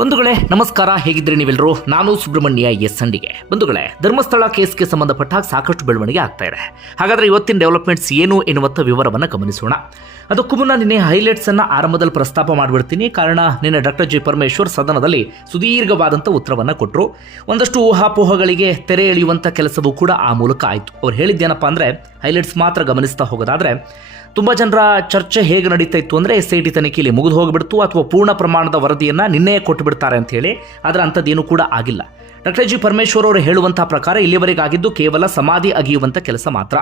ಬಂಧುಗಳೇ, ನಮಸ್ಕಾರ. ಹೇಗಿದ್ರೆ ನೀವೆಲ್ಲರೂ? ನಾನು ಸುಬ್ರಹ್ಮಣ್ಯ ಎಸ್ ಅಂಡಿಗೆ ಬಂಧುಗಳೇ, ಧರ್ಮಸ್ಥಳ ಕೇಸ್ಗೆ ಸಂಬಂಧಪಟ್ಟ ಸಾಕಷ್ಟು ಬೆಳವಣಿಗೆ ಆಗ್ತಾ ಇದೆ. ಹಾಗಾದ್ರೆ ಇವತ್ತಿನ ಡೆವಲಪ್ಮೆಂಟ್ಸ್ ಏನು ಎನ್ನುವಂಥ ವಿವರವನ್ನು ಗಮನಿಸೋಣ. ಅದಕ್ಕೂ ಮುನ್ನ ನಿನ್ನೆ ಹೈಲೈಟ್ಸ್ ಅನ್ನ ಆರಂಭದಲ್ಲಿ ಪ್ರಸ್ತಾಪ ಮಾಡಿಬಿಡ್ತೀನಿ. ಕಾರಣ, ನಿನ್ನೆ ಡಾಕ್ಟರ್ ಜಿ ಪರಮೇಶ್ವರ್ ಸದನದಲ್ಲಿ ಸುದೀರ್ಘವಾದಂಥ ಉತ್ತರವನ್ನು ಕೊಟ್ಟರು ಒಂದಷ್ಟು ಊಹಾಪೋಹಗಳಿಗೆ ತೆರೆ ಎಳೆಯುವಂಥ ಕೆಲಸವೂ ಕೂಡ ಆ ಮೂಲಕ ಆಯಿತು. ಅವ್ರು ಹೇಳಿದ್ದೇನಪ್ಪ ಅಂದರೆ, ಹೈಲೈಟ್ಸ್ ಮಾತ್ರ ಗಮನಿಸ್ತಾ ಹೋಗೋದಾದ್ರೆ ತುಂಬ ಜನರ ಚರ್ಚೆ ಹೇಗೆ ನಡೀತಾ ಇತ್ತು ಅಂದರೆ ಎಸ್ ಐ ಟಿ ತನಿಖೆಯಲ್ಲಿ ಮುಗಿದು ಹೋಗಿಬಿಡ್ತು ಅಥವಾ ಪೂರ್ಣ ಪ್ರಮಾಣದ ವರದಿಯನ್ನು ನಿನ್ನೆ ಕೊಟ್ಟು ಬಿಡ್ತಾರೆ ಅಂತ ಹೇಳಿ ಆದರೆ ಅಂಥದ್ದೇನು ಕೂಡ ಆಗಿಲ್ಲ. ಡಾಕ್ಟರ್ ಜಿ ಪರಮೇಶ್ವರ್ ಅವರು ಹೇಳುವಂತಹ ಪ್ರಕಾರ ಇಲ್ಲಿವರೆಗಾಗಿದ್ದು ಕೇವಲ ಸಮಾಧಿ ಅಗಿಯುವಂಥ ಕೆಲಸ ಮಾತ್ರ.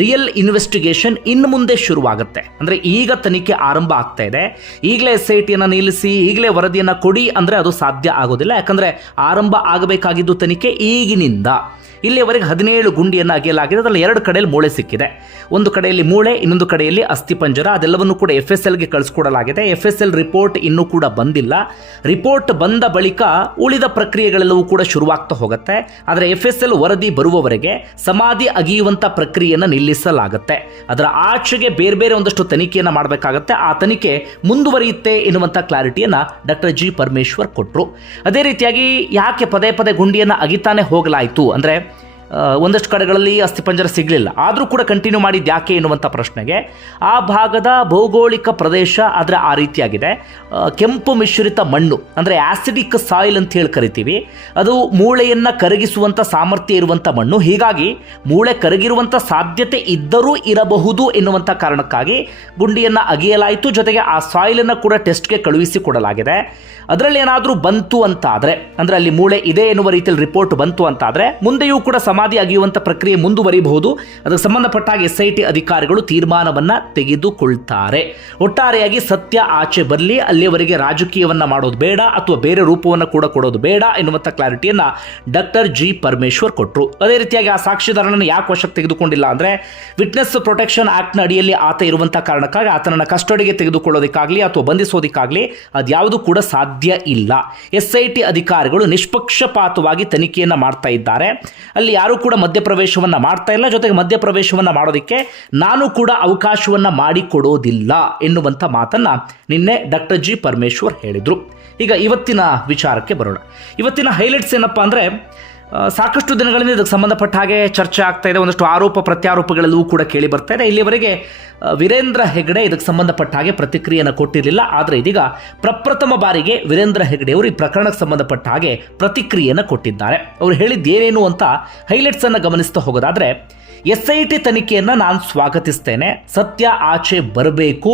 ರಿಯಲ್ ಇನ್ವೆಸ್ಟಿಗೇಷನ್ ಇನ್ನು ಮುಂದೆ ಶುರುವಾಗುತ್ತೆ. ಅಂದರೆ ಈಗ ತನಿಖೆ ಆರಂಭ ಆಗ್ತಾ ಇದೆ. ಈಗಲೇ ಎಸ್ ಐ ಟಿಯನ್ನು ನಿಲ್ಲಿಸಿ, ಈಗಲೇ ವರದಿಯನ್ನು ಕೊಡಿ ಅಂದರೆ ಅದು ಸಾಧ್ಯ ಆಗೋದಿಲ್ಲ. ಯಾಕಂದರೆ ಆರಂಭ ಆಗಬೇಕಾಗಿದ್ದು ತನಿಖೆ ಈಗಿನಿಂದ. ಇಲ್ಲಿಯವರೆಗೆ ಹದಿನೇಳು ಗುಂಡಿಯನ್ನು ಅಗೆಯಲಾಗಿದೆ. ಅದರಲ್ಲಿ ಎರಡು ಕಡೆಯಲ್ಲಿ ಮೂಳೆ ಸಿಕ್ಕಿದೆ. ಒಂದು ಕಡೆಯಲ್ಲಿ ಮೂಳೆ, ಇನ್ನೊಂದು ಕಡೆಯಲ್ಲಿ ಅಸ್ಥಿಪಂಜರ ಅದೆಲ್ಲವನ್ನು ಕೂಡ ಎಫ್ ಎಸ್ ಎಲ್ಗೆ ಕಳಿಸ್ಕೊಡಲಾಗಿದೆ. ಎಫ್ ಎಸ್ ಎಲ್ ರಿಪೋರ್ಟ್ ಇನ್ನೂ ಕೂಡ ಬಂದಿಲ್ಲ. ರಿಪೋರ್ಟ್ ಬಂದ ಬಳಿಕ ಉಳಿದ ಪ್ರಕ್ರಿಯೆಗಳೆಲ್ಲವೂ ಕೂಡ ಶುರುವಾಗ್ತಾ ಹೋಗುತ್ತೆ. ಆದರೆ ಎಫ್ ಎಸ್ ಎಲ್ ವರದಿ ಬರುವವರೆಗೆ ಸಮಾಧಿ ಅಗಿಯುವಂಥ ಪ್ರಕ್ರಿಯೆಯನ್ನು ನಿಲ್ಲಿಸಲಾಗುತ್ತೆ. ಅದರ ಆಚೆಗೆ ಬೇರೆ ಬೇರೆ ಒಂದಷ್ಟು ತನಿಖೆಯನ್ನು ಮಾಡಬೇಕಾಗತ್ತೆ. ಆ ತನಿಖೆ ಮುಂದುವರಿಯುತ್ತೆ ಎನ್ನುವಂಥ ಕ್ಲಾರಿಟಿಯನ್ನು ಡಾಕ್ಟರ್ ಜಿ ಪರಮೇಶ್ವರ್ ಕೊಟ್ಟರು ಅದೇ ರೀತಿಯಾಗಿ ಯಾಕೆ ಪದೇ ಪದೇ ಗುಂಡಿಯನ್ನು ಅಗಿತಾನೆ ಹೋಗಲಾಯಿತು ಅಂದರೆ ಒಂದಷ್ಟು ಕಡೆಗಳಲ್ಲಿ ಅಸ್ಥಿಪಂಜರ ಸಿಗಲಿಲ್ಲ. ಆದರೂ ಕೂಡ ಕಂಟಿನ್ಯೂ ಮಾಡಿದ್ದು ಯಾಕೆ ಎನ್ನುವಂಥ ಪ್ರಶ್ನೆಗೆ ಆ ಭಾಗದ ಭೌಗೋಳಿಕ ಪ್ರದೇಶ ಆದರೆ ಆ ರೀತಿಯಾಗಿದೆ. ಕೆಂಪು ಮಿಶ್ರಿತ ಮಣ್ಣು, ಅಂದರೆ ಆ್ಯಸಿಡಿಕ್ ಸಾಯಿಲ್ ಅಂತ ಹೇಳಿ ಕರಿತೀವಿ. ಅದು ಮೂಳೆಯನ್ನು ಕರಗಿಸುವಂಥ ಸಾಮರ್ಥ್ಯ ಇರುವಂಥ ಮಣ್ಣು. ಹೀಗಾಗಿ ಮೂಳೆ ಕರಗಿರುವಂಥ ಸಾಧ್ಯತೆ ಇದ್ದರೂ ಇರಬಹುದು ಎನ್ನುವಂಥ ಕಾರಣಕ್ಕಾಗಿ ಗುಂಡಿಯನ್ನು ಅಗೆಯಲಾಯಿತು. ಜೊತೆಗೆ ಆ ಸಾಯಿಲನ್ನು ಕೂಡ ಟೆಸ್ಟ್ಗೆ ಕಳುಹಿಸಿ ಕೊಡಲಾಗಿದೆ. ಅದರಲ್ಲಿ ಏನಾದರೂ ಬಂತು ಅಂತ ಆದರೆ ಅಂದರೆ ಅಲ್ಲಿ ಮೂಳೆ ಇದೆ ಎನ್ನುವ ರೀತಿಯಲ್ಲಿ ರಿಪೋರ್ಟ್ ಬಂತು ಅಂತ ಆದರೆ ಮುಂದೆಯೂ ಕೂಡ ಸಮಾಧಿ ಅಗೆಯುವಂಥ ಪ್ರಕ್ರಿಯೆ ಮುಂದುವರಿಬಹುದು. ಅದಕ್ಕೆ ಸಂಬಂಧಪಟ್ಟಾಗ ಎಸ್ ಐ ಟಿ ಅಧಿಕಾರಿಗಳು ತೀರ್ಮಾನವನ್ನು ತೆಗೆದುಕೊಳ್ತಾರೆ. ಒಟ್ಟಾರೆಯಾಗಿ ಸತ್ಯ ಆಚೆ ಬರಲಿ, ಅಲ್ಲಿಯವರೆಗೆ ರಾಜಕೀಯವನ್ನು ಮಾಡೋದು ಬೇಡ ಅಥವಾ ಬೇರೆ ರೂಪವನ್ನು ಕೂಡ ಕೊಡೋದು ಬೇಡ ಎನ್ನುವಂಥ ಕ್ಲಾರಿಟಿಯನ್ನು ಡಾಕ್ಟರ್ ಜಿ ಪರಮೇಶ್ವರ್ ಕೊಟ್ಟರು ಅದೇ ರೀತಿಯಾಗಿ ಆ ಸಾಕ್ಷಿದಾರನನ್ನು ಯಾಕೆ ವಶಕ್ಕೆ ತೆಗೆದುಕೊಂಡಿಲ್ಲ ಅಂದರೆ, ವಿಟ್ನೆಸ್ ಪ್ರೊಟೆಕ್ಷನ್ ಆ್ಯಕ್ಟ್ನ ಅಡಿಯಲ್ಲಿ ಆತ ಇರುವಂಥ ಕಾರಣಕ್ಕಾಗಿ ಆತನನ್ನು ಕಸ್ಟಡಿಗೆ ತೆಗೆದುಕೊಳ್ಳೋದಕ್ಕಾಗಲಿ ಅಥವಾ ಬಂಧಿಸೋದಕ್ಕಾಗಲಿ ಅದ್ಯಾವುದು ಕೂಡ ಸಾಧ್ಯ ಇಲ್ಲ. ಎಸ್ ಐ ಟಿ ಅಧಿಕಾರಿಗಳು ನಿಷ್ಪಕ್ಷಪಾತವಾಗಿ ತನಿಖೆಯನ್ನು ಮಾಡ್ತಾ ಇದ್ದಾರೆ. ಅಲ್ಲಿ ಯಾರೂ ಕೂಡ ಮಧ್ಯಪ್ರವೇಶವನ್ನು ಮಾಡ್ತಾ ಇಲ್ಲ. ಜೊತೆಗೆ ಮಧ್ಯಪ್ರವೇಶವನ್ನು ಮಾಡೋದಕ್ಕೆ ನಾನು ಕೂಡ ಅವಕಾಶವನ್ನು ಮಾಡಿಕೊಡೋದಿಲ್ಲ ಎನ್ನುವಂಥ ಮಾತನ್ನು ನಿನ್ನೆ ಡಾಕ್ಟರ್ ಜಿ ಪರಮೇಶ್ವರ್ ಹೇಳಿದರು. ಈಗ ಇವತ್ತಿನ ವಿಚಾರಕ್ಕೆ ಬರೋಣ. ಇವತ್ತಿನ ಹೈಲೈಟ್ಸ್ ಏನಪ್ಪ ಅಂದರೆ ಸಾಕಷ್ಟು ದಿನಗಳಿಂದ ಇದಕ್ಕೆ ಸಂಬಂಧಪಟ್ಟ ಹಾಗೆ ಚರ್ಚೆ ಆಗ್ತಾ ಇದೆ. ಒಂದಷ್ಟು ಆರೋಪ ಪ್ರತ್ಯಾರೋಪಗಳಲ್ಲೂ ಕೂಡ ಕೇಳಿ ಬರ್ತಾ ಇದೆ. ಇಲ್ಲಿವರೆಗೆ ವೀರೇಂದ್ರ ಹೆಗ್ಡೆ ಇದಕ್ಕೆ ಸಂಬಂಧಪಟ್ಟ ಹಾಗೆ ಪ್ರತಿಕ್ರಿಯೆಯನ್ನು ಕೊಟ್ಟಿರಲಿಲ್ಲ. ಆದರೆ ಇದೀಗ ಪ್ರಪ್ರಥಮ ಬಾರಿಗೆ ವೀರೇಂದ್ರ ಹೆಗ್ಡೆ ಅವರು ಈ ಪ್ರಕರಣಕ್ಕೆ ಸಂಬಂಧಪಟ್ಟ ಹಾಗೆ ಪ್ರತಿಕ್ರಿಯೆಯನ್ನು ಕೊಟ್ಟಿದ್ದಾರೆ. ಅವರು ಹೇಳಿದ್ದೇನೇನು ಅಂತ ಹೈಲೈಟ್ಸ್ ಅನ್ನು ಗಮನಿಸ್ತಾ ಹೋಗೋದಾದ್ರೆ ಎಸ್ ಐ ಟಿ ತನಿಖೆಯನ್ನು ನಾನು ಸ್ವಾಗತಿಸ್ತೇನೆ. ಸತ್ಯ ಆಚೆ ಬರಬೇಕು.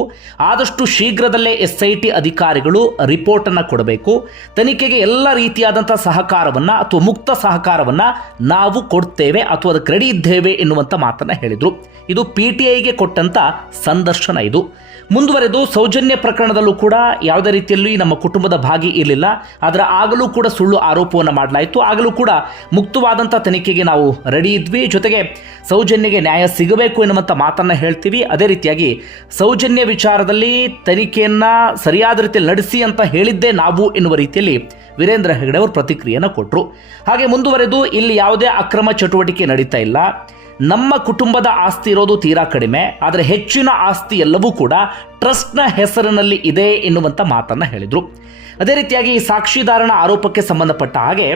ಆದಷ್ಟು ಶೀಘ್ರದಲ್ಲೇ ಎಸ್ ಐ ಟಿ ಅಧಿಕಾರಿಗಳು ರಿಪೋರ್ಟನ್ನು ಕೊಡಬೇಕು. ತನಿಖೆಗೆ ಎಲ್ಲ ರೀತಿಯಾದಂಥ ಸಹಕಾರವನ್ನು ಅಥವಾ ಮುಕ್ತ ಸಹಕಾರವನ್ನು ನಾವು ಕೊಡ್ತೇವೆ ಅಥವಾ ಅದಕ್ಕೆ ರೆಡಿ ಇದ್ದೇವೆ ಎನ್ನುವಂಥ ಮಾತನ್ನು ಹೇಳಿದರು. ಇದು ಪಿ ಟಿ ಐಗೆ ಕೊಟ್ಟಂಥ ಸಂದರ್ಶನ ಇದು. ಮುಂದುವರೆದು ಸೌಜನ್ಯ ಪ್ರಕರಣದಲ್ಲೂ ಕೂಡ ಯಾವುದೇ ರೀತಿಯಲ್ಲಿ ನಮ್ಮ ಕುಟುಂಬದ ಭಾಗಿ ಇರಲಿಲ್ಲ. ಅದರ ಆಗಲೂ ಕೂಡ ಸುಳ್ಳು ಆರೋಪವನ್ನು ಮಾಡಲಾಯಿತು. ಆಗಲೂ ಕೂಡ ಮುಕ್ತವಾದಂಥ ತನಿಖೆಗೆ ನಾವು ರೆಡಿ ಇದ್ವಿ. ಜೊತೆಗೆ ಸೌಜನ್ಯಗೆ ನ್ಯಾಯ ಸಿಗಬೇಕು ಎನ್ನುವಂಥ ಮಾತನ್ನು ಹೇಳ್ತೀವಿ. ಅದೇ ರೀತಿಯಾಗಿ ಸೌಜನ್ಯ ವಿಚಾರದಲ್ಲಿ ತನಿಖೆಯನ್ನು ಸರಿಯಾದ ರೀತಿಯಲ್ಲಿ ನಡೆಸಿ ಅಂತ ಹೇಳಿದ್ದೇ ನಾವು ಎನ್ನುವ ರೀತಿಯಲ್ಲಿ ವೀರೇಂದ್ರ ಹೆಗಡೆ ಅವರು ಪ್ರತಿಕ್ರಿಯೆಯನ್ನು ಕೊಟ್ಟರು ಹಾಗೆ ಮುಂದುವರೆದು ಇಲ್ಲಿ ಯಾವುದೇ ಅಕ್ರಮ ಚಟುವಟಿಕೆ ನಡೀತಾ ಇಲ್ಲ. ನಮ್ಮ ಕುಟುಂಬದ ಆಸ್ತಿ ಇರೋದು ತೀರಾ ಕಡಿಮೆ. ಆದರೆ ಹೆಚ್ಚಿನ ಆಸ್ತಿ ಎಲ್ಲವೂ ಕೂಡ ಟ್ರಸ್ಟ್ನ ಹೆಸರಿನಲ್ಲಿ ಇದೆ ಎನ್ನುವಂಥ ಮಾತನ್ನು ಹೇಳಿದರು. ಅದೇ ರೀತಿಯಾಗಿ ಈ ಸಾಕ್ಷಿದಾರನ ಆರೋಪಕ್ಕೆ ಸಂಬಂಧಪಟ್ಟ ಹಾಗೆ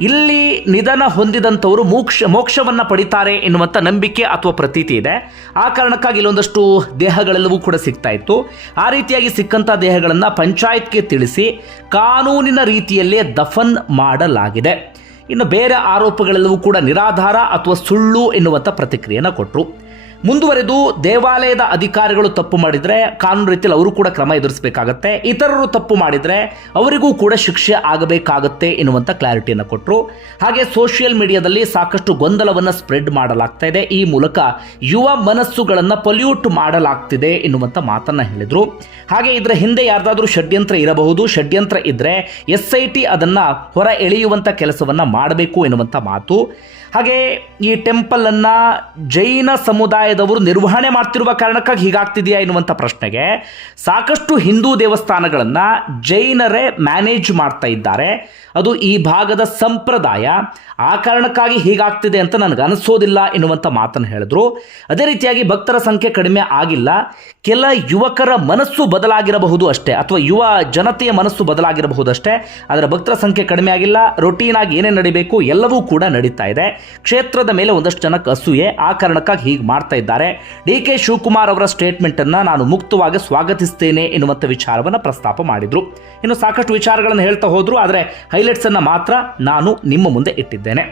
ಇಲ್ಲಿ ನಿಧನ ಹೊಂದಿದಂಥವರು ಮೋಕ್ಷ, ಮೋಕ್ಷವನ್ನು ಪಡಿತಾರೆ ಎನ್ನುವಂಥ ನಂಬಿಕೆ ಅಥವಾ ಪ್ರತೀತಿ ಇದೆ. ಆ ಕಾರಣಕ್ಕಾಗಿ ಇಲ್ಲೊಂದಷ್ಟು ದೇಹಗಳೆಲ್ಲವೂ ಕೂಡ ಸಿಗ್ತಾ ಇತ್ತು. ಆ ರೀತಿಯಾಗಿ ಸಿಕ್ಕಂಥ ದೇಹಗಳನ್ನು ಪಂಚಾಯತ್ಗೆ ತಿಳಿಸಿ ಕಾನೂನಿನ ರೀತಿಯಲ್ಲೇ ದಫನ್ ಮಾಡಲಾಗಿದೆ. ಇನ್ನು ಬೇರೆ ಆರೋಪಗಳೆಲ್ಲವೂ ಕೂಡ ನಿರಾಧಾರ ಅಥವಾ ಸುಳ್ಳು ಎನ್ನುವಂಥ ಪ್ರತಿಕ್ರಿಯೆಯನ್ನು ಕೊಟ್ಟರು ಮುಂದುವರೆದು ದೇವಾಲಯದ ಅಧಿಕಾರಿಗಳು ತಪ್ಪು ಮಾಡಿದರೆ ಕಾನೂನು ರೀತಿಯಲ್ಲಿ ಅವರು ಕೂಡ ಕ್ರಮ ಎದುರಿಸಬೇಕಾಗತ್ತೆ. ಇತರರು ತಪ್ಪು ಮಾಡಿದರೆ ಅವರಿಗೂ ಕೂಡ ಶಿಕ್ಷೆ ಆಗಬೇಕಾಗತ್ತೆ ಎನ್ನುವಂಥ ಕ್ಲಾರಿಟಿಯನ್ನು ಕೊಟ್ಟರು ಹಾಗೆ ಸೋಷಿಯಲ್ ಮೀಡಿಯಾದಲ್ಲಿ ಸಾಕಷ್ಟು ಗೊಂದಲವನ್ನು ಸ್ಪ್ರೆಡ್ ಮಾಡಲಾಗ್ತಾ ಇದೆ ಈ ಮೂಲಕ ಯುವ ಮನಸ್ಸುಗಳನ್ನು ಪೊಲ್ಯೂಟ್ ಮಾಡಲಾಗ್ತಿದೆ ಎನ್ನುವಂಥ ಮಾತನ್ನು ಹೇಳಿದರು. ಹಾಗೆ ಇದರ ಹಿಂದೆ ಯಾರ್ದಾದರೂ ಷಡ್ಯಂತ್ರ ಇರಬಹುದು. ಷಡ್ಯಂತ್ರ ಇದ್ದರೆ ಎಸ್ ಐ ಟಿ ಅದನ್ನು ಹೊರ ಎಳೆಯುವಂಥ ಕೆಲಸವನ್ನು ಮಾಡಬೇಕು ಎನ್ನುವಂಥ ಮಾತು. ಹಾಗೆ ಈ ಟೆಂಪಲನ್ನು ಜೈನ ಸಮುದಾಯ ಸಮುದಾಯದವರು ನಿರ್ವಹಣೆ ಮಾಡ್ತಿರುವ ಕಾರಣಕ್ಕಾಗಿ ಹೀಗಾಗ್ತಿದೆಯಾ ಎನ್ನುವಂಥ ಪ್ರಶ್ನೆಗೆ ಸಾಕಷ್ಟು ಹಿಂದೂ ದೇವಸ್ಥಾನಗಳನ್ನು ಜೈನರೇ ಮ್ಯಾನೇಜ್ ಮಾಡ್ತಾ ಇದ್ದಾರೆ. ಅದು ಈ ಭಾಗದ ಸಂಪ್ರದಾಯ ಆ ಕಾರಣಕ್ಕಾಗಿ ಹೀಗಾಗ್ತಿದೆ ಅಂತ ನನಗೆ ಅನಿಸೋದಿಲ್ಲ ಎನ್ನುವಂಥ ಮಾತನ್ನು ಹೇಳಿದ್ರು. ಅದೇ ರೀತಿಯಾಗಿ ಭಕ್ತರ ಸಂಖ್ಯೆ ಕಡಿಮೆ ಆಗಿಲ್ಲ. ಕೆಲ ಯುವಕರ ಮನಸ್ಸು ಬದಲಾಗಿರಬಹುದು ಅಷ್ಟೇ, ಅಥವಾ ಯುವ ಜನತೆಯ ಮನಸ್ಸು ಬದಲಾಗಿರಬಹುದು ಅಷ್ಟೇ, ಆದರೆ ಭಕ್ತರ ಸಂಖ್ಯೆ ಕಡಿಮೆ ಆಗಿಲ್ಲ. ರೊಟೀನ್ ಆಗಿ ಏನೇ ನಡಿಬೇಕು ಎಲ್ಲವೂ ಕೂಡ ನಡೀತಾ ಇದೆ. ಕ್ಷೇತ್ರದ ಮೇಲೆ ಒಂದಷ್ಟು ಜನಕ್ಕೆ ಅಸೂಯೆ, ಆ ಕಾರಣಕ್ಕಾಗಿ ಹೀಗೆ ಮಾಡ್ತಾ ಇದ್ದಾರೆ. ಡಿ ಕೆ ಶಿವಕುಮಾರ್ ಅವರ ಸ್ಟೇಟ್ಮೆಂಟನ್ನು ನಾನು ಮುಕ್ತವಾಗಿ ಸ್ವಾಗತಿಸ್ತೇನೆ ಎನ್ನುವಂಥ ವಿಚಾರವನ್ನು ಪ್ರಸ್ತಾಪ ಮಾಡಿದರು. ಇನ್ನು ಸಾಕಷ್ಟು ವಿಚಾರಗಳನ್ನು ಹೇಳ್ತಾ ಹೋದರು, ಆದರೆ ಹೈಲೈಟ್ಸನ್ನು ಮಾತ್ರ ನಾನು ನಿಮ್ಮ ಮುಂದೆ ಇಟ್ಟಿದ್ದೇನೆ.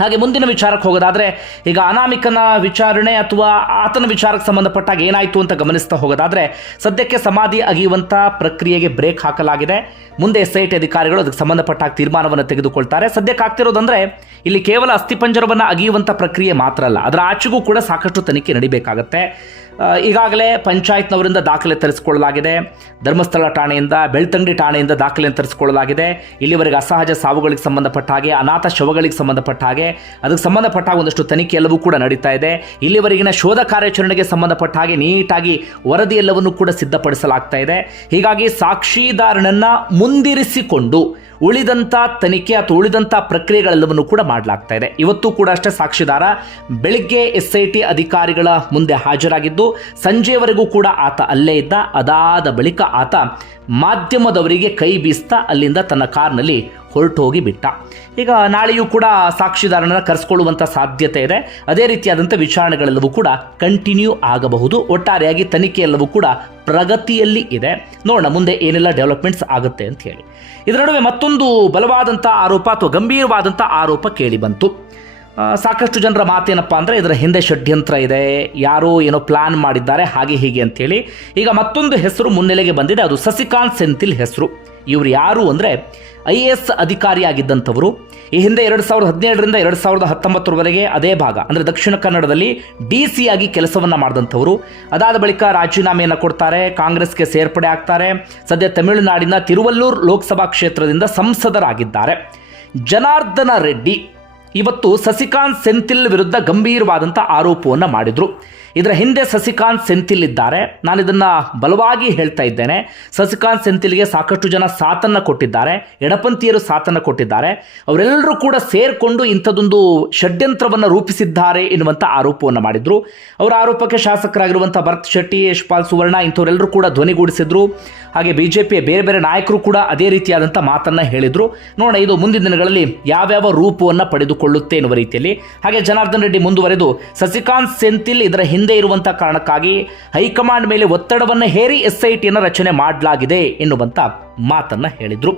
ಹಾಗೆ ಮುಂದಿನ ವಿಚಾರಕ್ಕೆ ಹೋಗೋದಾದ್ರೆ, ಈಗ ಅನಾಮಿಕನ ವಿಚಾರಣೆ ಅಥವಾ ಆತನ ವಿಚಾರಕ್ಕೆ ಸಂಬಂಧಪಟ್ಟಾಗ ಏನಾಯಿತು ಅಂತ ಗಮನಿಸ್ತಾ ಹೋಗೋದಾದ್ರೆ, ಸದ್ಯಕ್ಕೆ ಸಮಾಧಿ ಅಗಿಯುವಂಥ ಪ್ರಕ್ರಿಯೆಗೆ ಬ್ರೇಕ್ ಹಾಕಲಾಗಿದೆ. ಮುಂದೆ ಎಸ್ ಅಧಿಕಾರಿಗಳು ಅದಕ್ಕೆ ಸಂಬಂಧಪಟ್ಟಾಗ ತೀರ್ಮಾನವನ್ನು ತೆಗೆದುಕೊಳ್ತಾರೆ. ಸದ್ಯಕ್ಕೆ ಆಗ್ತಿರೋದಂದ್ರೆ, ಇಲ್ಲಿ ಕೇವಲ ಅಸ್ಥಿಪಂಜರವನ್ನು ಅಗಿಯುವಂಥ ಪ್ರಕ್ರಿಯೆ ಮಾತ್ರ ಅಲ್ಲ, ಅದರ ಆಚೆಗೂ ಕೂಡ ಸಾಕಷ್ಟು ತನಿಖೆ ನಡಿಬೇಕಾಗತ್ತೆ. ಈಗಾಗಲೇ ಪಂಚಾಯತ್ನವರಿಂದ ದಾಖಲೆ ತರಿಸಿಕೊಳ್ಳಲಾಗಿದೆ. ಧರ್ಮಸ್ಥಳ ಠಾಣೆಯಿಂದ, ಬೆಳ್ತಂಗಡಿ ಠಾಣೆಯಿಂದ ದಾಖಲೆ ತರಿಸಿಕೊಳ್ಳಲಾಗಿದೆ. ಇಲ್ಲಿವರೆಗೆ ಅಸಹಜ ಸಾವುಗಳಿಗೆ ಸಂಬಂಧಪಟ್ಟ ಹಾಗೆ, ಅನಾಥ ಶವಗಳಿಗೆ ಸಂಬಂಧಪಟ್ಟ ಹಾಗೆ, ಅದಕ್ಕೆ ಸಂಬಂಧಪಟ್ಟ ಒಂದಷ್ಟು ತನಿಖೆ ಎಲ್ಲವೂ ಕೂಡ ನಡೀತಾ ಇದೆ. ಇಲ್ಲಿವರೆಗಿನ ಶೋಧ ಕಾರ್ಯಾಚರಣೆಗೆ ಸಂಬಂಧಪಟ್ಟ ಹಾಗೆ ನೀಟಾಗಿ ವರದಿ ಎಲ್ಲವನ್ನು ಕೂಡ ಸಿದ್ಧಪಡಿಸಲಾಗ್ತಾ ಇದೆ. ಹೀಗಾಗಿ ಸಾಕ್ಷಿದಾರನನ್ನು ಮುಂದಿರಿಸಿಕೊಂಡು ಉಳಿದಂಥ ತನಿಖೆ ಅಥವಾ ಉಳಿದಂಥ ಪ್ರಕ್ರಿಯೆಗಳೆಲ್ಲವನ್ನು ಕೂಡ ಮಾಡಲಾಗ್ತಾ ಇದೆ. ಇವತ್ತು ಕೂಡ ಅಷ್ಟೇ ಸಾಕ್ಷಿದಾರ. ಬೆಳಿಗ್ಗೆ ಎಸ್ ಐ ಟಿ ಅಧಿಕಾರಿಗಳ ಮುಂದೆ ಹಾಜರಾಗಿದ್ದು, ಸಂಜೆವರೆಗೂ ಕೂಡ ಆತ ಅಲ್ಲೇ ಇದ್ದ. ಅದಾದ ಬಳಿಕ ಆತ ಮಾಧ್ಯಮದವರಿಗೆ ಕೈ ಬೀಸ್ತಾ ಅಲ್ಲಿಂದ ತನ್ನ ಕಾರ್ನಲ್ಲಿ ಹೊರಟು ಹೋಗಿ ಬಿಟ್ಟ. ಈಗ ನಾಳೆಯೂ ಕೂಡ ಸಾಕ್ಷಿದಾರನ ಕರೆಸ್ಕೊಳ್ಳುವಂಥ ಸಾಧ್ಯತೆ ಇದೆ. ಅದೇ ರೀತಿಯಾದಂಥ ವಿಚಾರಣೆಗಳೆಲ್ಲವೂ ಕೂಡ ಕಂಟಿನ್ಯೂ ಆಗಬಹುದು. ಒಟ್ಟಾರೆಯಾಗಿ ತನಿಖೆ ಎಲ್ಲವೂ ಕೂಡ ಪ್ರಗತಿಯಲ್ಲಿ ಇದೆ. ನೋಡೋಣ, ಮುಂದೆ ಏನೆಲ್ಲ ಡೆವಲಪ್ಮೆಂಟ್ಸ್ ಆಗುತ್ತೆ ಅಂತ ಹೇಳಿ. ಇದರ ನಡುವೆ ಮತ್ತೊಂದು ಬಲವಾದಂಥ ಆರೋಪ ಅಥವಾ ಗಂಭೀರವಾದಂಥ ಆರೋಪ ಕೇಳಿ ಬಂತು. ಸಾಕಷ್ಟು ಜನರ ಮಾತೇನಪ್ಪ ಅಂದರೆ ಇದರ ಹಿಂದೆ ಷಡ್ಯಂತ್ರ ಇದೆ, ಯಾರೋ ಏನೋ ಪ್ಲಾನ್ ಮಾಡಿದ್ದಾರೆ, ಹಾಗೆ ಹೀಗೆ ಅಂತೇಳಿ. ಈಗ ಮತ್ತೊಂದು ಹೆಸರು ಮುನ್ನೆಲೆಗೆ ಬಂದಿದೆ, ಅದು ಸಸಿಕಾಂತ್ ಸೆಂಥಿಲ್ ಹೆಸರು. ಇವರು ಯಾರು ಅಂದರೆ ಐ ಎ ಎಸ್ ಅಧಿಕಾರಿಯಾಗಿದ್ದಂಥವರು. ಈ ಹಿಂದೆ ಎರಡು ಸಾವಿರದ ಹದಿನೇಳರಿಂದ ಎರಡು ಸಾವಿರದ ಹತ್ತೊಂಬತ್ತರವರೆಗೆ ಅದೇ ಭಾಗ, ಅಂದರೆ ದಕ್ಷಿಣ ಕನ್ನಡದಲ್ಲಿ ಡಿ ಸಿ ಆಗಿ ಕೆಲಸವನ್ನು ಮಾಡಿದಂಥವರು. ಅದಾದ ಬಳಿಕ ರಾಜೀನಾಮೆಯನ್ನು ಕೊಡ್ತಾರೆ, ಕಾಂಗ್ರೆಸ್ಗೆ ಸೇರ್ಪಡೆ ಆಗ್ತಾರೆ. ಸದ್ಯ ತಮಿಳುನಾಡಿನ ತಿರುವಲ್ಲೂರ್ ಲೋಕಸಭಾ ಕ್ಷೇತ್ರದಿಂದ ಸಂಸದರಾಗಿದ್ದಾರೆ. ಜನಾರ್ದನ ರೆಡ್ಡಿ, ಇವತ್ತು ಸಸಿಕಾಂತ್ ಸೆಂಥಿಲ್ ವಿರುದ್ಧ ಗಂಭೀರವಾದಂಥ ಆರೋಪವನ್ನು ಮಾಡಿದರು. ಇದರ ಹಿಂದೆ ಸಸಿಕಾಂತ್ ಸೆಂಥಿಲ್ ಇದ್ದಾರೆ. ನಾನು ಇದನ್ನು ಬಲವಾಗಿ ಹೇಳ್ತಾ ಇದ್ದೇನೆ. ಸಸಿಕಾಂತ್ ಸೆಂಥಿಲ್ಗೆ ಸಾಕಷ್ಟು ಜನ ಸಾಥನ್ನು ಕೊಟ್ಟಿದ್ದಾರೆ. ಎಡಪಂಥೀಯರು ಸಾಥನ್ನು ಕೊಟ್ಟಿದ್ದಾರೆ. ಅವರೆಲ್ಲರೂ ಕೂಡ ಸೇರಿಕೊಂಡು ಇಂಥದೊಂದು ಷಡ್ಯಂತ್ರವನ್ನು ರೂಪಿಸಿದ್ದಾರೆ ಎನ್ನುವಂಥ ಆರೋಪವನ್ನು ಮಾಡಿದರು. ಅವರ ಆರೋಪಕ್ಕೆ ಶಾಸಕರಾಗಿರುವಂಥ ಭರತ್ ಶೆಟ್ಟಿ, ಯಶ್ಪಾಲ್ ಸುವರ್ಣ ಇಂಥವರೆಲ್ಲರೂ ಕೂಡ ಧ್ವನಿಗೂಡಿಸಿದ್ರು. ಹಾಗೆ ಬಿ ಜೆ ಪಿಯ ಬೇರೆ ಬೇರೆ ನಾಯಕರು ಕೂಡ ಅದೇ ರೀತಿಯಾದಂಥ ಮಾತನ್ನು ಹೇಳಿದರು. ನೋಡೋಣ, ಇದು ಮುಂದಿನ ದಿನಗಳಲ್ಲಿ ಯಾವ್ಯಾವ ರೂಪವನ್ನು ಪಡೆದುಕೊಳ್ಳುತ್ತೆ ಎನ್ನುವ ರೀತಿಯಲ್ಲಿ. ಹಾಗೆ ಜನಾರ್ದನ್ ರೆಡ್ಡಿ ಮುಂದುವರೆದು ಸಸಿಕಾಂತ್ ಸೆಂಥಿಲ್ ಇದರ ಹಿಂದೆ ಇರುವಂಥ ಕಾರಣಕ್ಕಾಗಿ ಹೈಕಮಾಂಡ್ ಮೇಲೆ ಒತ್ತಡವನ್ನು ಹೇರಿ ಎಸ್ ಐ ಟಿಯನ್ನು ರಚನೆ ಮಾಡಲಾಗಿದೆ ಎನ್ನುವಂಥ ಮಾತನ್ನು ಹೇಳಿದರು.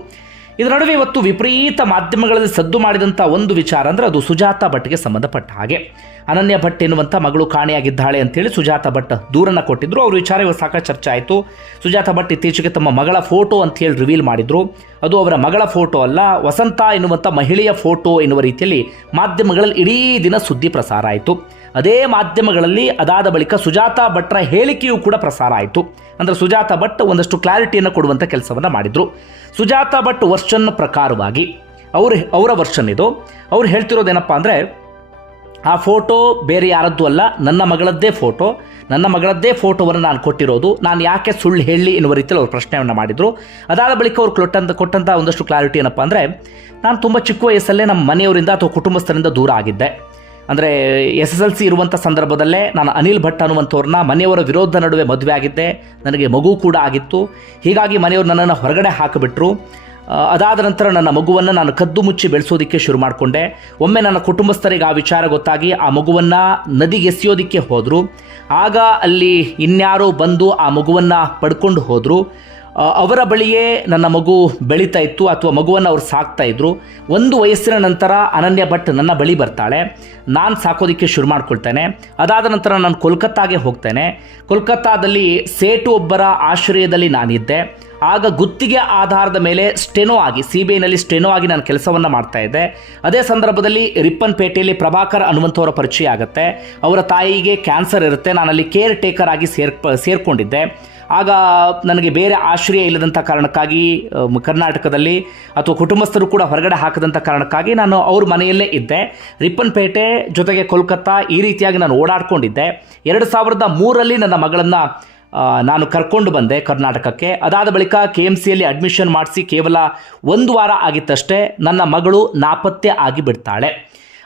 ಇದರ ನಡುವೆ ಇವತ್ತು ವಿಪರೀತ ಮಾಧ್ಯಮಗಳಲ್ಲಿ ಸದ್ದು ಮಾಡಿದಂಥ ಒಂದು ವಿಚಾರ ಅಂದರೆ ಅದು ಸುಜಾತ ಭಟ್ಗೆ ಸಂಬಂಧಪಟ್ಟ ಹಾಗೆ. ಅನನ್ಯ ಭಟ್ ಎನ್ನುವಂಥ ಮಗಳು ಕಾಣೆಯಾಗಿದ್ದಾಳೆ ಅಂತೇಳಿ ಸುಜಾತ ಭಟ್ ದೂರನ್ನು ಕೊಟ್ಟಿದ್ರು. ಅವ್ರ ವಿಚಾರ ಇವತ್ತು ಸಾಕಷ್ಟು ಚರ್ಚೆ ಆಯಿತು. ಸುಜಾತ ಭಟ್ ಇತ್ತೀಚೆಗೆ ತಮ್ಮ ಮಗಳ ಫೋಟೋ ಅಂತ ಹೇಳಿ ರಿವೀಲ್ ಮಾಡಿದ್ರು. ಅದು ಅವರ ಮಗಳ ಫೋಟೋ ಅಲ್ಲ, ವಸಂತ ಎನ್ನುವಂಥ ಮಹಿಳೆಯ ಫೋಟೋ ಎನ್ನುವ ರೀತಿಯಲ್ಲಿ ಮಾಧ್ಯಮಗಳಲ್ಲಿ ಇಡೀ ದಿನ ಸುದ್ದಿ ಪ್ರಸಾರ ಆಯಿತು. ಅದೇ ಮಾಧ್ಯಮಗಳಲ್ಲಿ ಅದಾದ ಬಳಿಕ ಸುಜಾತಾ ಭಟ್ರ ಹೇಳಿಕೆಯೂ ಕೂಡ ಪ್ರಸಾರ ಆಯಿತು. ಅಂದರೆ ಸುಜಾತಾ ಭಟ್ ಒಂದಷ್ಟು ಕ್ಲಾರಿಟಿಯನ್ನು ಕೊಡುವಂಥ ಕೆಲಸವನ್ನು ಮಾಡಿದರು. ಸುಜಾತಾ ಭಟ್ ವರ್ಷನ್ ಪ್ರಕಾರವಾಗಿ ಅವರು ಅವರ ವರ್ಷನ್ ಇದು. ಅವ್ರು ಹೇಳ್ತಿರೋದೇನಪ್ಪ ಅಂದರೆ, ಆ ಫೋಟೋ ಬೇರೆ ಯಾರದ್ದು ಅಲ್ಲ, ನನ್ನ ಮಗಳದ್ದೇ ಫೋಟೋ. ನನ್ನ ಮಗಳದ್ದೇ ಫೋಟೋವನ್ನು ನಾನು ಕೊಟ್ಟಿರೋದು. ನಾನು ಯಾಕೆ ಸುಳ್ಳು ಹೇಳಿ ಎನ್ನುವ ರೀತಿಯಲ್ಲಿ ಅವರು ಪ್ರಶ್ನೆಯನ್ನು ಮಾಡಿದರು. ಅದಾದ ಬಳಿಕ ಅವರು ಕೊಟ್ಟಂತ ಕೊಟ್ಟಂಥ ಒಂದಷ್ಟು ಕ್ಲಾರಿಟಿ ಏನಪ್ಪ ಅಂದರೆ, ನಾನು ತುಂಬ ಚಿಕ್ಕ ವಯಸ್ಸಲ್ಲೇ ನಮ್ಮ ಮನೆಯವರಿಂದ ಅಥವಾ ಕುಟುಂಬಸ್ಥರಿಂದ ದೂರ ಆಗಿದ್ದೆ. ಅಂದರೆ ಎಸ್ ಎಸ್ ಎಲ್ ಸಿ ಇರುವಂಥ ಸಂದರ್ಭದಲ್ಲೇ ನಾನು ಅನಿಲ್ ಭಟ್ ಅನ್ನುವಂಥವ್ರನ್ನ ಮನೆಯವರ ವಿರೋಧ ನಡುವೆ ಮದುವೆ ಆಗಿದ್ದೆ. ನನಗೆ ಮಗು ಕೂಡ ಆಗಿತ್ತು. ಹೀಗಾಗಿ ಮನೆಯವರು ನನ್ನನ್ನು ಹೊರಗಡೆ ಹಾಕಿಬಿಟ್ರು. ಅದಾದ ನಂತರ ನನ್ನ ಮಗುವನ್ನು ನಾನು ಕದ್ದು ಮುಚ್ಚಿ ಬೆಳೆಸೋದಕ್ಕೆ ಶುರು ಮಾಡಿಕೊಂಡೆ. ಒಮ್ಮೆ ನನ್ನ ಕುಟುಂಬಸ್ಥರಿಗೆ ಆ ವಿಚಾರ ಗೊತ್ತಾಗಿ ಆ ಮಗುವನ್ನು ನದಿಗೆ ಎಸೆಯೋದಕ್ಕೆ ಹೋದರು. ಆಗ ಅಲ್ಲಿ ಇನ್ಯಾರೋ ಬಂದು ಆ ಮಗುವನ್ನು ಪಡ್ಕೊಂಡು ಹೋದರು. ಅವರ ಬಳಿಯೇ ನನ್ನ ಮಗು ಬೆಳೀತಾ ಇತ್ತು ಅಥವಾ ಮಗುವನ್ನು ಅವ್ರು ಸಾಕ್ತಾ ಇದ್ರು. ಒಂದು ವಯಸ್ಸಿನ ನಂತರ ಅನನ್ಯ ಭಟ್ ನನ್ನ ಬಳಿ ಬರ್ತಾಳೆ. ನಾನು ಸಾಕೋದಕ್ಕೆ ಶುರು ಮಾಡ್ಕೊಳ್ತೇನೆ. ಅದಾದ ನಂತರ ನಾನು ಕೋಲ್ಕತ್ತಾಗೆ ಹೋಗ್ತೇನೆ. ಕೋಲ್ಕತ್ತಾದಲ್ಲಿ ಸೇಟು ಒಬ್ಬರ ಆಶ್ರಯದಲ್ಲಿ ನಾನಿದ್ದೆ. ಆಗ ಗುತ್ತಿಗೆ ಆಧಾರದ ಮೇಲೆ ಸ್ಟೆನೋ ಆಗಿ ಸಿ ಬಿ ಐನಲ್ಲಿ ಸ್ಟೆನೋ ಆಗಿ ನಾನು ಕೆಲಸವನ್ನು ಮಾಡ್ತಾ ಇದ್ದೆ. ಅದೇ ಸಂದರ್ಭದಲ್ಲಿ ರಿಪ್ಪನ್ಪೇಟೆಯಲ್ಲಿ ಪ್ರಭಾಕರ್ ಅನ್ನುವಂಥವರ ಪರಿಚಯ ಆಗುತ್ತೆ. ಅವರ ತಾಯಿಗೆ ಕ್ಯಾನ್ಸರ್ ಇರುತ್ತೆ. ನಾನಲ್ಲಿ ಕೇರ್ ಟೇಕರ್ ಆಗಿ ಸೇರ್ಪ, ಸೇರ್ಕೊಂಡಿದ್ದೆ. ಆಗ ನನಗೆ ಬೇರೆ ಆಶ್ರಯ ಇಲ್ಲದಂಥ ಕಾರಣಕ್ಕಾಗಿ ಕರ್ನಾಟಕದಲ್ಲಿ ಅಥವಾ ಕುಟುಂಬಸ್ಥರು ಕೂಡ ಹೊರಗಡೆ ಹಾಕದಂಥ ಕಾರಣಕ್ಕಾಗಿ ನಾನು ಅವ್ರ ಮನೆಯಲ್ಲೇ ಇದ್ದೆ. ರಿಪ್ಪನ್ಪೇಟೆ ಜೊತೆಗೆ ಕೋಲ್ಕತ್ತಾ ಈ ರೀತಿಯಾಗಿ ನಾನು ಓಡಾಡ್ಕೊಂಡಿದ್ದೆ. ಎರಡು ಸಾವಿರದ ಮೂರರಲ್ಲಿ ನನ್ನ ಮಗಳನ್ನು ನಾನು ಕರ್ಕೊಂಡು ಬಂದೆ ಕರ್ನಾಟಕಕ್ಕೆ. ಅದಾದ ಬಳಿಕ ಕೆ ಎಂ ಸಿಯಲ್ಲಿ ಅಡ್ಮಿಷನ್ ಮಾಡಿಸಿ ಕೇವಲ ಒಂದು ವಾರ ಆಗಿತ್ತಷ್ಟೇ ನನ್ನ ಮಗಳು ನಾಪತ್ತೆ ಆಗಿ ಬಿಡ್ತಾಳೆ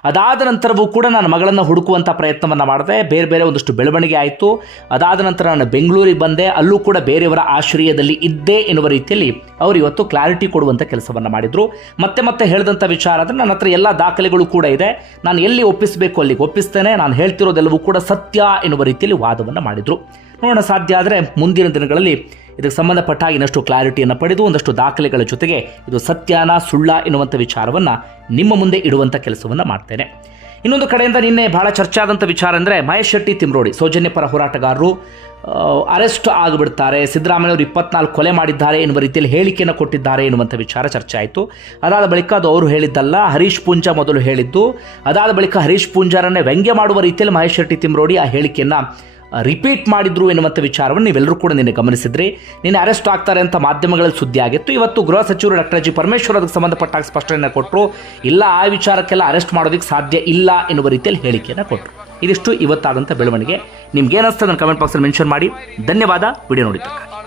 ಅದಾದ ನಂತರವೂ ಕೂಡ ನಾನು ಮಗಳನ್ನು ಹುಡುಕುವಂಥ ಪ್ರಯತ್ನವನ್ನು ಮಾಡಿದೆ. ಬೇರೆ ಬೇರೆ ಒಂದಷ್ಟು ಬೆಳವಣಿಗೆ ಆಯಿತು. ಅದಾದ ನಂತರ ನಾನು ಬೆಂಗಳೂರಿಗೆ ಬಂದೆ. ಅಲ್ಲೂ ಕೂಡ ಬೇರೆಯವರ ಆಶ್ರಯದಲ್ಲಿ ಇದ್ದೆ ಎನ್ನುವ ರೀತಿಯಲ್ಲಿ ಅವರು ಇವತ್ತು ಕ್ಲಾರಿಟಿ ಕೊಡುವಂಥ ಕೆಲಸವನ್ನು ಮಾಡಿದರು. ಮತ್ತೆ ಮತ್ತೆ ಹೇಳಿದಂಥ ವಿಚಾರ ಅಂದರೆ ನನ್ನ ಹತ್ರ ಎಲ್ಲ ದಾಖಲೆಗಳು ಕೂಡ ಇದೆ. ನಾನು ಎಲ್ಲಿ ಒಪ್ಪಿಸಬೇಕು ಅಲ್ಲಿಗೆ ಒಪ್ಪಿಸ್ತೇನೆ. ನಾನು ಹೇಳ್ತಿರೋದೆಲ್ಲವೂ ಕೂಡ ಸತ್ಯ ಎನ್ನುವ ರೀತಿಯಲ್ಲಿ ವಾದವನ್ನು ಮಾಡಿದರು. ನೋಡೋಣ ಸಾಧ್ಯ ಆದರೆ ಮುಂದಿನ ದಿನಗಳಲ್ಲಿ ಇದಕ್ಕೆ ಸಂಬಂಧಪಟ್ಟ ಇನ್ನಷ್ಟು ಕ್ಲಾರಿಟಿಯನ್ನು ಪಡೆದು ಒಂದಷ್ಟು ದಾಖಲೆಗಳ ಜೊತೆಗೆ ಇದು ಸತ್ಯಾನ, ಸುಳ್ಳ ಎನ್ನುವಂಥ ವಿಚಾರವನ್ನು ನಿಮ್ಮ ಮುಂದೆ ಇಡುವಂಥ ಕೆಲಸವನ್ನು ಮಾಡ್ತೇನೆ. ಇನ್ನೊಂದು ಕಡೆಯಿಂದ ನಿನ್ನೆ ಬಹಳ ಚರ್ಚೆ ಆದಂಥ ವಿಚಾರ ಅಂದರೆ ಮಹೇಶ್ ಶೆಟ್ಟಿ ತಿಮ್ರೋಡಿ ಸೌಜನ್ಯ ಪರ ಹೋರಾಟಗಾರರು ಅರೆಸ್ಟ್ ಆಗಿಬಿಡ್ತಾರೆ, ಸಿದ್ದರಾಮಯ್ಯವರು ಇಪ್ಪತ್ನಾಲ್ಕು ಕೊಲೆ ಮಾಡಿದ್ದಾರೆ ಎನ್ನುವ ರೀತಿಯಲ್ಲಿ ಹೇಳಿಕೆಯನ್ನು ಕೊಟ್ಟಿದ್ದಾರೆ ಎನ್ನುವಂಥ ವಿಚಾರ ಚರ್ಚೆ ಆಯಿತು. ಅದಾದ ಬಳಿಕ ಅದು ಅವರು ಹೇಳಿದ್ದಲ್ಲ, ಹರೀಶ್ ಪೂಂಜಾ ಮೊದಲು ಹೇಳಿದ್ದು. ಅದಾದ ಬಳಿಕ ಹರೀಶ್ ಪೂಂಜಾರನ್ನೇ ವ್ಯಂಗ್ಯ ಮಾಡುವ ರೀತಿಯಲ್ಲಿ ಮಹೇಶ್ ಶೆಟ್ಟಿ ತಿಮ್ರೋಡಿ ಆ ಹೇಳಿಕೆಯನ್ನು ರಿಪೀಟ್ ಮಾಡಿದ್ರು ಎನ್ನುವಂಥ ವಿಚಾರವನ್ನು ನೀವೆಲ್ಲರೂ ಕೂಡ ನಿನ್ನೆ ಗಮನಿಸಿದ್ರಿ. ನಿನ್ನೆ ಅರೆಸ್ಟ್ ಆಗ್ತಾರೆ ಅಂತ ಮಾಧ್ಯಮಗಳಲ್ಲಿ ಸುದ್ದಿ ಆಗಿತ್ತು. ಇವತ್ತು ಗೃಹ ಸಚಿವರು ಡಾಕ್ಟರ್ ಜಿ ಪರಮೇಶ್ವರ್ ಅದಕ್ಕೆ ಸಂಬಂಧಪಟ್ಟ ಸ್ಪಷ್ಟನೆಯನ್ನು ಕೊಟ್ಟರು ಇಲ್ಲ, ಆ ವಿಚಾರಕ್ಕೆಲ್ಲ ಅರೆಸ್ಟ್ ಮಾಡೋದಕ್ಕೆ ಸಾಧ್ಯ ಇಲ್ಲ ಎನ್ನುವ ರೀತಿಯಲ್ಲಿ ಹೇಳಿಕೆಯನ್ನು ಕೊಟ್ಟರು ಇದಿಷ್ಟು ಇವತ್ತಾದಂಥ ಬೆಳವಣಿಗೆ. ನಿಮ್ಗೆ ಏನಿಸ್ತದೆ ನನ್ನ ಕಮೆಂಟ್ ಬಾಕ್ಸಲ್ಲಿ ಮೆನ್ಷನ್ ಮಾಡಿ. ಧನ್ಯವಾದ. ವಿಡಿಯೋ ನೋಡಿದ್ದಕ್ಕೆ